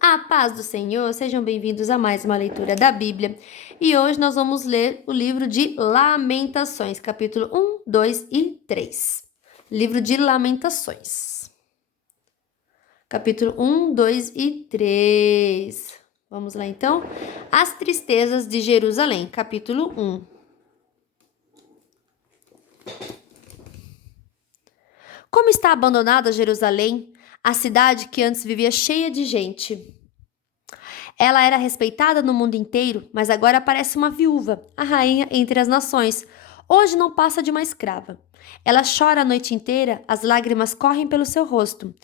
A paz do Senhor, sejam bem-vindos a mais uma leitura da Bíblia. E hoje nós vamos ler o livro de Lamentações, capítulo 1, 2 e 3. Livro de Lamentações. Capítulo 1, 2 e 3. Vamos lá então. As tristezas de Jerusalém, capítulo 1. Como está abandonada Jerusalém, a cidade que antes vivia cheia de gente. Ela era respeitada no mundo inteiro, mas agora parece uma viúva, a rainha entre as nações. Hoje não passa de uma escrava. Ela chora a noite inteira, as lágrimas correm pelo seu rosto.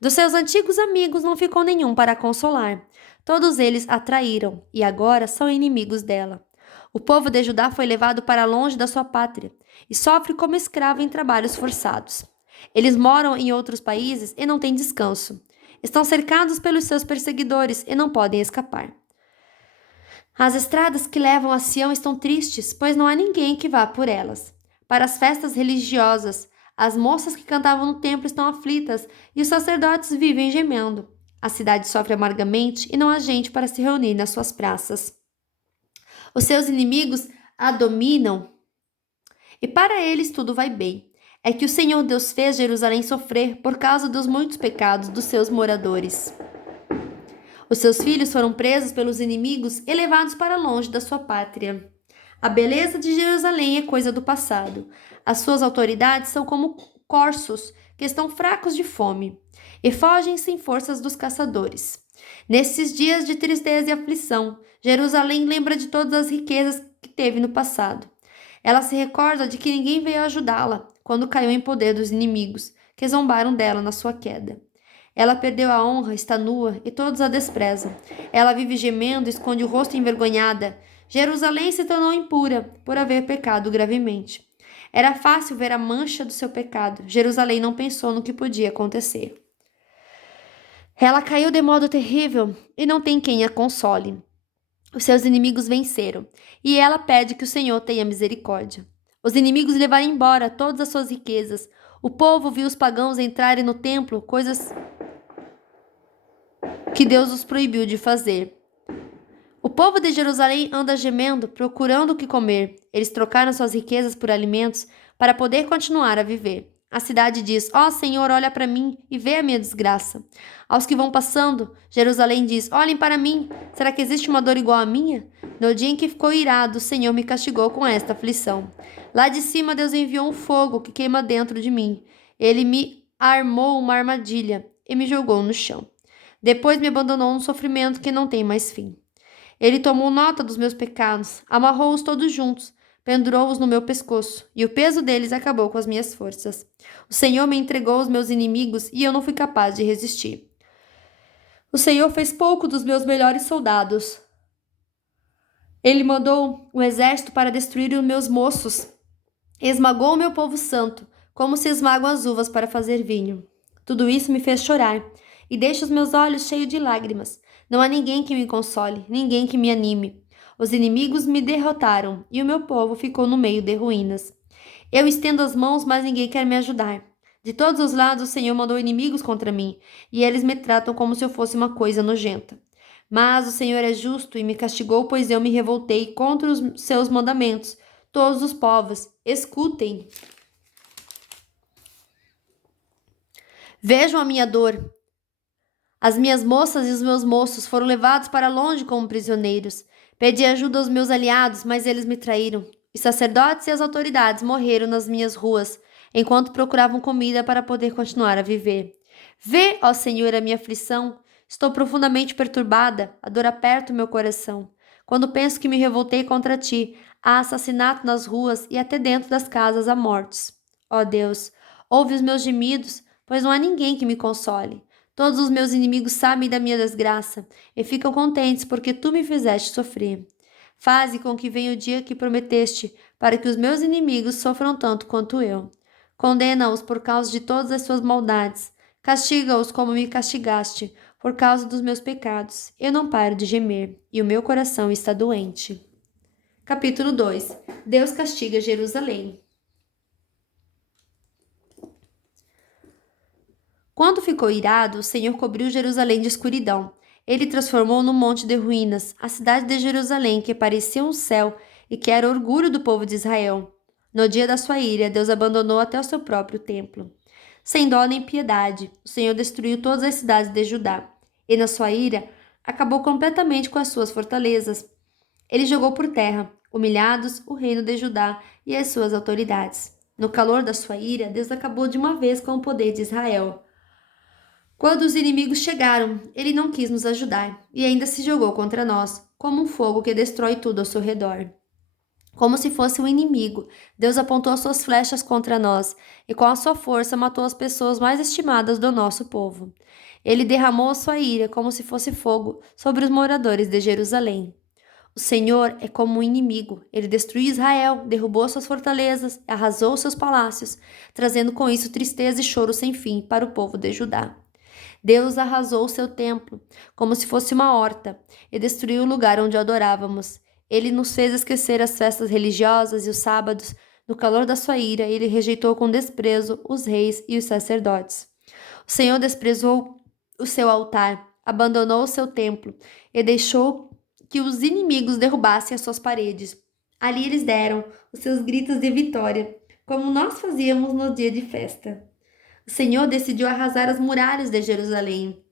Dos seus antigos amigos não ficou nenhum para consolar. Todos eles a traíram e agora são inimigos dela. O povo de Judá foi levado para longe da sua pátria e sofre como escravo em trabalhos forçados. Eles moram em outros países e não têm descanso. Estão cercados pelos seus perseguidores e não podem escapar. As estradas que levam a Sião estão tristes, pois não há ninguém que vá por elas. Para as festas religiosas, as moças que cantavam no templo estão aflitas e os sacerdotes vivem gemendo. A cidade sofre amargamente e não há gente para se reunir nas suas praças. Os seus inimigos a dominam e para eles tudo vai bem. É que o Senhor Deus fez Jerusalém sofrer por causa dos muitos pecados dos seus moradores. Os seus filhos foram presos pelos inimigos e levados para longe da sua pátria. A beleza de Jerusalém é coisa do passado. As suas autoridades são como corços que estão fracos de fome e fogem sem forças dos caçadores. Nesses dias de tristeza e aflição, Jerusalém lembra de todas as riquezas que teve no passado. Ela se recorda de que ninguém veio ajudá-la quando caiu em poder dos inimigos, que zombaram dela na sua queda. Ela perdeu a honra, está nua, e todos a desprezam. Ela vive gemendo, esconde o rosto envergonhada. Jerusalém se tornou impura, por haver pecado gravemente. Era fácil ver a mancha do seu pecado. Jerusalém não pensou no que podia acontecer. Ela caiu de modo terrível, e não tem quem a console. Os seus inimigos venceram, e ela pede que o Senhor tenha misericórdia. Os inimigos levaram embora todas as suas riquezas. O povo viu os pagãos entrarem no templo, coisas que Deus os proibiu de fazer. O povo de Jerusalém anda gemendo, procurando o que comer. Eles trocaram suas riquezas por alimentos para poder continuar a viver. A cidade diz: Ó Senhor, olha para mim e vê a minha desgraça. Aos que vão passando, Jerusalém diz: Olhem para mim. Será que existe uma dor igual à minha? No dia em que ficou irado, o Senhor me castigou com esta aflição. Lá de cima, Deus enviou um fogo que queima dentro de mim. Ele me armou uma armadilha e me jogou no chão. Depois me abandonou num sofrimento que não tem mais fim. Ele tomou nota dos meus pecados, amarrou-os todos juntos, pendurou-os no meu pescoço, e o peso deles acabou com as minhas forças. O Senhor me entregou aos meus inimigos e eu não fui capaz de resistir. O Senhor fez pouco dos meus melhores soldados. Ele mandou um exército para destruir os meus moços. Esmagou o meu povo santo, como se esmagam as uvas para fazer vinho. Tudo isso me fez chorar e deixa os meus olhos cheios de lágrimas. Não há ninguém que me console, ninguém que me anime. Os inimigos me derrotaram e o meu povo ficou no meio de ruínas. Eu estendo as mãos, mas ninguém quer me ajudar. De todos os lados o Senhor mandou inimigos contra mim, e eles me tratam como se eu fosse uma coisa nojenta. Mas o Senhor é justo e me castigou, pois eu me revoltei contra os seus mandamentos. Todos os povos, escutem. Vejam a minha dor. As minhas moças e os meus moços foram levados para longe como prisioneiros. Pedi ajuda aos meus aliados, mas eles me traíram. Os sacerdotes e as autoridades morreram nas minhas ruas, enquanto procuravam comida para poder continuar a viver. Vê, ó Senhor, a minha aflição. Estou profundamente perturbada, a dor aperta o meu coração. Quando penso que me revoltei contra ti, há assassinato nas ruas e até dentro das casas há mortos. Ó Deus, ouve os meus gemidos, pois não há ninguém que me console. Todos os meus inimigos sabem da minha desgraça e ficam contentes porque tu me fizeste sofrer. Faze com que venha o dia que prometeste, para que os meus inimigos sofram tanto quanto eu. Condena-os por causa de todas as suas maldades. Castiga-os como me castigaste, por causa dos meus pecados. Eu não paro de gemer, e o meu coração está doente. Capítulo 2. Deus castiga Jerusalém. Quando ficou irado, o Senhor cobriu Jerusalém de escuridão. Ele transformou no monte de ruínas a cidade de Jerusalém, que parecia um céu e que era orgulho do povo de Israel. No dia da sua ira, Deus abandonou até o seu próprio templo. Sem dó nem piedade, o Senhor destruiu todas as cidades de Judá, e na sua ira, acabou completamente com as suas fortalezas. Ele jogou por terra, humilhados, o reino de Judá e as suas autoridades. No calor da sua ira, Deus acabou de uma vez com o poder de Israel. Quando os inimigos chegaram, ele não quis nos ajudar e ainda se jogou contra nós, como um fogo que destrói tudo ao seu redor. Como se fosse um inimigo, Deus apontou as suas flechas contra nós e com a sua força matou as pessoas mais estimadas do nosso povo. Ele derramou a sua ira como se fosse fogo sobre os moradores de Jerusalém. O Senhor é como um inimigo. Ele destruiu Israel, derrubou suas fortalezas, arrasou seus palácios, trazendo com isso tristeza e choro sem fim para o povo de Judá. Deus arrasou o seu templo, como se fosse uma horta, e destruiu o lugar onde o adorávamos. Ele nos fez esquecer as festas religiosas e os sábados. No calor da sua ira, ele rejeitou com desprezo os reis e os sacerdotes. O Senhor desprezou o seu altar, abandonou o seu templo e deixou que os inimigos derrubassem as suas paredes. Ali eles deram os seus gritos de vitória, como nós fazíamos no dia de festa. O Senhor decidiu arrasar as muralhas de Jerusalém.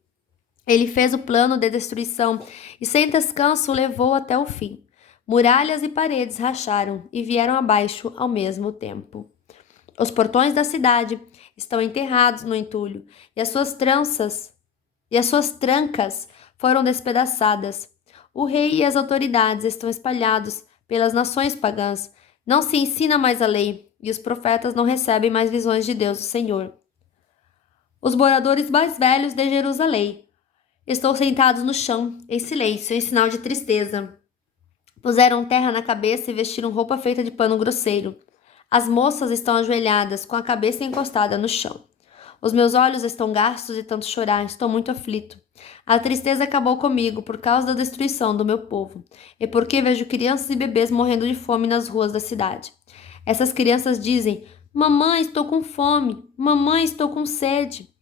Ele fez o plano de destruição e sem descanso o levou até o fim. Muralhas e paredes racharam e vieram abaixo ao mesmo tempo. Os portões da cidade estão enterrados no entulho e as suas trancas foram despedaçadas. O rei e as autoridades estão espalhados pelas nações pagãs. Não se ensina mais a lei e os profetas não recebem mais visões de Deus, o Senhor. Os moradores mais velhos de Jerusalém estão sentados no chão, em silêncio, em sinal de tristeza. Puseram terra na cabeça e vestiram roupa feita de pano grosseiro. As moças estão ajoelhadas, com a cabeça encostada no chão. Os meus olhos estão gastos de tanto chorar, estou muito aflito. A tristeza acabou comigo por causa da destruição do meu povo, e porque vejo crianças e bebês morrendo de fome nas ruas da cidade. Essas crianças dizem: Mamãe, estou com fome. Mamãe, estou com sede.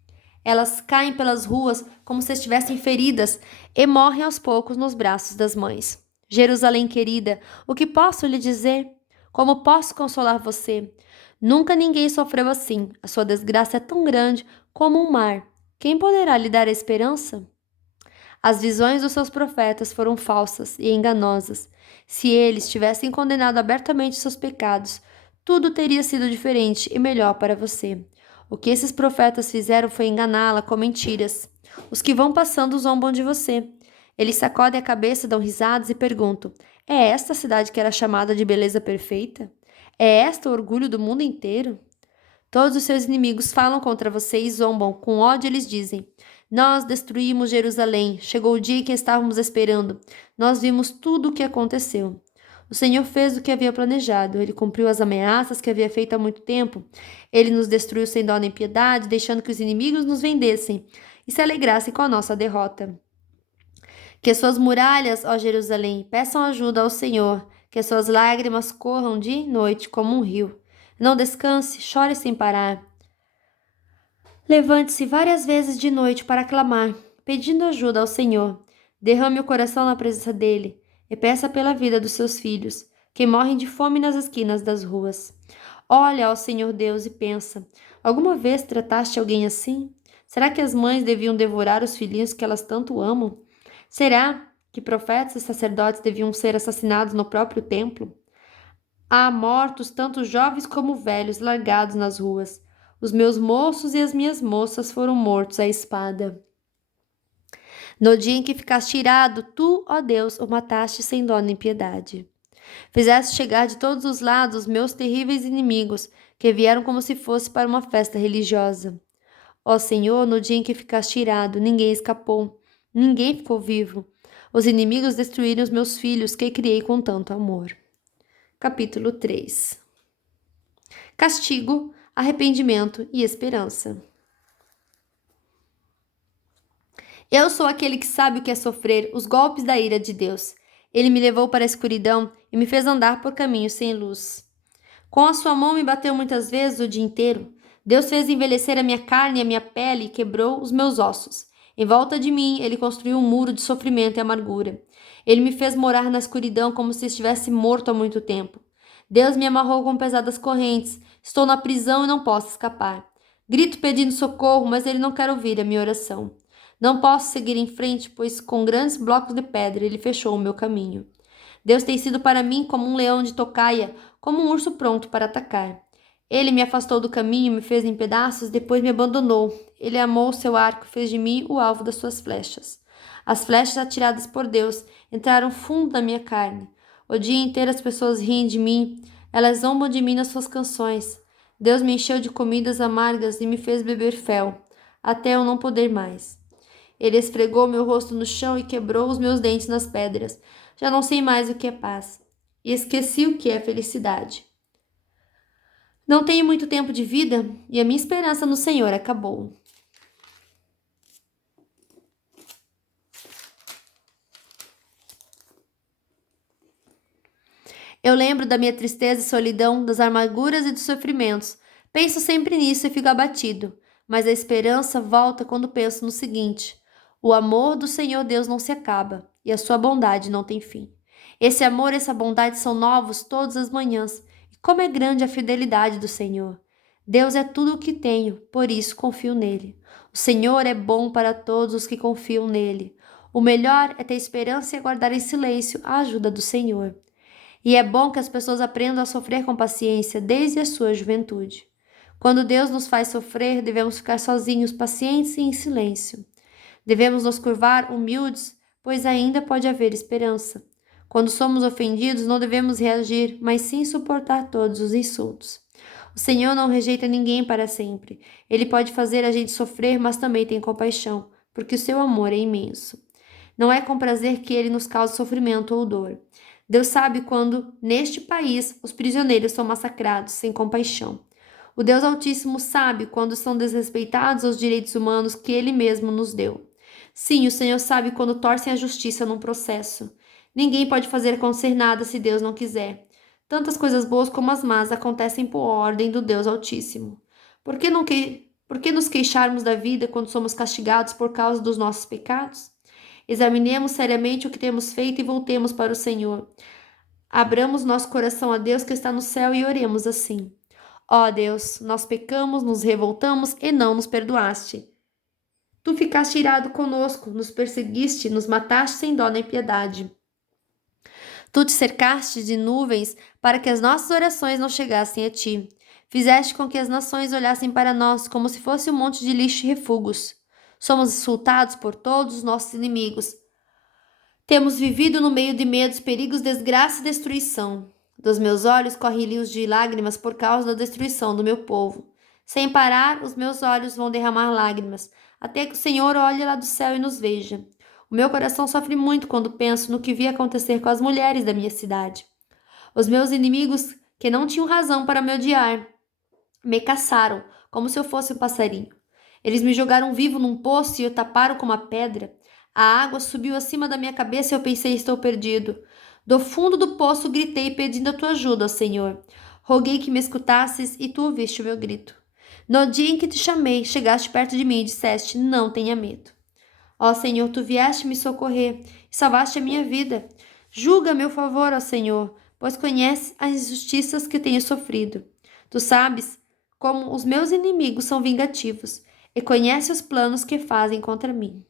Elas caem pelas ruas como se estivessem feridas e morrem aos poucos nos braços das mães. Jerusalém querida, o que posso lhe dizer? Como posso consolar você? Nunca ninguém sofreu assim. A sua desgraça é tão grande como um mar. Quem poderá lhe dar a esperança? As visões dos seus profetas foram falsas e enganosas. Se eles tivessem condenado abertamente seus pecados, tudo teria sido diferente e melhor para você. O que esses profetas fizeram foi enganá-la com mentiras. Os que vão passando zombam de você. Eles sacodem a cabeça, dão risadas e perguntam: é esta a cidade que era chamada de beleza perfeita? É esta o orgulho do mundo inteiro? Todos os seus inimigos falam contra você e zombam. Com ódio eles dizem: nós destruímos Jerusalém. Chegou o dia que estávamos esperando. Nós vimos tudo o que aconteceu. O Senhor fez o que havia planejado. Ele cumpriu as ameaças que havia feito há muito tempo. Ele nos destruiu sem dó nem piedade, deixando que os inimigos nos vendessem e se alegrassem com a nossa derrota. Que suas muralhas, ó Jerusalém, peçam ajuda ao Senhor, que suas lágrimas corram dia e noite como um rio. Não descanse, chore sem parar. Levante-se várias vezes de noite para clamar, pedindo ajuda ao Senhor. Derrame o coração na presença dele e peça pela vida dos seus filhos, que morrem de fome nas esquinas das ruas. Olha ao Senhor Deus e pensa: alguma vez trataste alguém assim? Será que as mães deviam devorar os filhinhos que elas tanto amam? Será que profetas e sacerdotes deviam ser assassinados no próprio templo? Há mortos tanto jovens como velhos largados nas ruas. Os meus moços e as minhas moças foram mortos à espada. No dia em que ficaste irado, tu, ó Deus, o mataste sem dó nem piedade. Fizeste chegar de todos os lados meus terríveis inimigos, que vieram como se fosse para uma festa religiosa. Ó Senhor, no dia em que ficaste irado, ninguém escapou, ninguém ficou vivo. Os inimigos destruíram os meus filhos, que criei com tanto amor. Capítulo 3. Castigo, arrependimento e esperança. Eu sou aquele que sabe o que é sofrer os golpes da ira de Deus. Ele me levou para a escuridão e me fez andar por caminhos sem luz. Com a sua mão me bateu muitas vezes o dia inteiro. Deus fez envelhecer a minha carne e a minha pele e quebrou os meus ossos. Em volta de mim, ele construiu um muro de sofrimento e amargura. Ele me fez morar na escuridão como se estivesse morto há muito tempo. Deus me amarrou com pesadas correntes. Estou na prisão e não posso escapar. Grito pedindo socorro, mas ele não quer ouvir a minha oração. Não posso seguir em frente, pois com grandes blocos de pedra ele fechou o meu caminho. Deus tem sido para mim como um leão de tocaia, como um urso pronto para atacar. Ele me afastou do caminho, me fez em pedaços, depois me abandonou. Ele amou seu arco e fez de mim o alvo das suas flechas. As flechas atiradas por Deus entraram fundo na minha carne. O dia inteiro as pessoas riem de mim, elas zombam de mim nas suas canções. Deus me encheu de comidas amargas e me fez beber fel, até eu não poder mais. Ele esfregou meu rosto no chão e quebrou os meus dentes nas pedras. Já não sei mais o que é paz. E esqueci o que é felicidade. Não tenho muito tempo de vida e a minha esperança no Senhor acabou. Eu lembro da minha tristeza e solidão, das amarguras e dos sofrimentos. Penso sempre nisso e fico abatido. Mas a esperança volta quando penso no seguinte: o amor do Senhor Deus não se acaba e a sua bondade não tem fim. Esse amor e essa bondade são novos todas as manhãs. E como é grande a fidelidade do Senhor! Deus é tudo o que tenho, por isso confio nele. O Senhor é bom para todos os que confiam nele. O melhor é ter esperança e aguardar em silêncio a ajuda do Senhor. E é bom que as pessoas aprendam a sofrer com paciência desde a sua juventude. Quando Deus nos faz sofrer, devemos ficar sozinhos, pacientes e em silêncio. Devemos nos curvar humildes, pois ainda pode haver esperança. Quando somos ofendidos, não devemos reagir, mas sim suportar todos os insultos. O Senhor não rejeita ninguém para sempre. Ele pode fazer a gente sofrer, mas também tem compaixão, porque o seu amor é imenso. Não é com prazer que ele nos causa sofrimento ou dor. Deus sabe quando, neste país, os prisioneiros são massacrados sem compaixão. O Deus Altíssimo sabe quando são desrespeitados os direitos humanos que Ele mesmo nos deu. Sim, o Senhor sabe quando torcem a justiça num processo. Ninguém pode fazer acontecer nada se Deus não quiser. Tantas coisas boas como as más acontecem por ordem do Deus Altíssimo. Por que nos queixarmos da vida quando somos castigados por causa dos nossos pecados? Examinemos seriamente o que temos feito e voltemos para o Senhor. Abramos nosso coração a Deus que está no céu e oremos assim: ó Deus, nós pecamos, nos revoltamos e não nos perdoaste. Tu ficaste irado conosco, nos perseguiste, nos mataste sem dó nem piedade. Tu te cercaste de nuvens para que as nossas orações não chegassem a ti. Fizeste com que as nações olhassem para nós como se fosse um monte de lixo e refugos. Somos insultados por todos os nossos inimigos. Temos vivido no meio de medos, perigos, desgraça e destruição. Dos meus olhos correm rios de lágrimas por causa da destruição do meu povo. Sem parar, os meus olhos vão derramar lágrimas, até que o Senhor olhe lá do céu e nos veja. O meu coração sofre muito quando penso no que vi acontecer com as mulheres da minha cidade. Os meus inimigos, que não tinham razão para me odiar, me caçaram, como se eu fosse um passarinho. Eles me jogaram vivo num poço e o taparam com uma pedra. A água subiu acima da minha cabeça e eu pensei: estou perdido. Do fundo do poço gritei pedindo a tua ajuda, ó Senhor. Roguei que me escutasses e tu ouviste o meu grito. No dia em que te chamei, chegaste perto de mim e disseste: não tenha medo. Ó Senhor, tu vieste me socorrer e salvaste a minha vida. Julga a meu favor, ó Senhor, pois conheces as injustiças que tenho sofrido. Tu sabes como os meus inimigos são vingativos e conheces os planos que fazem contra mim.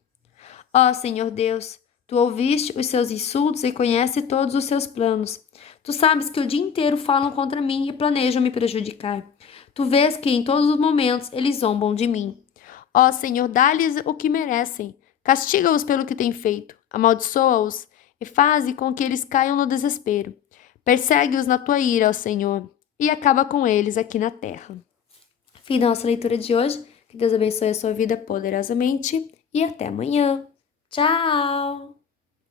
Ó Senhor Deus, tu ouviste os seus insultos e conhece todos os seus planos. Tu sabes que o dia inteiro falam contra mim e planejam me prejudicar. Tu vês que em todos os momentos eles zombam de mim. Ó Senhor, dá-lhes o que merecem. Castiga-os pelo que têm feito. Amaldiçoa-os e faze com que eles caiam no desespero. Persegue-os na tua ira, ó Senhor, e acaba com eles aqui na terra. Fim da nossa leitura de hoje. Que Deus abençoe a sua vida poderosamente e até amanhã. Tchau!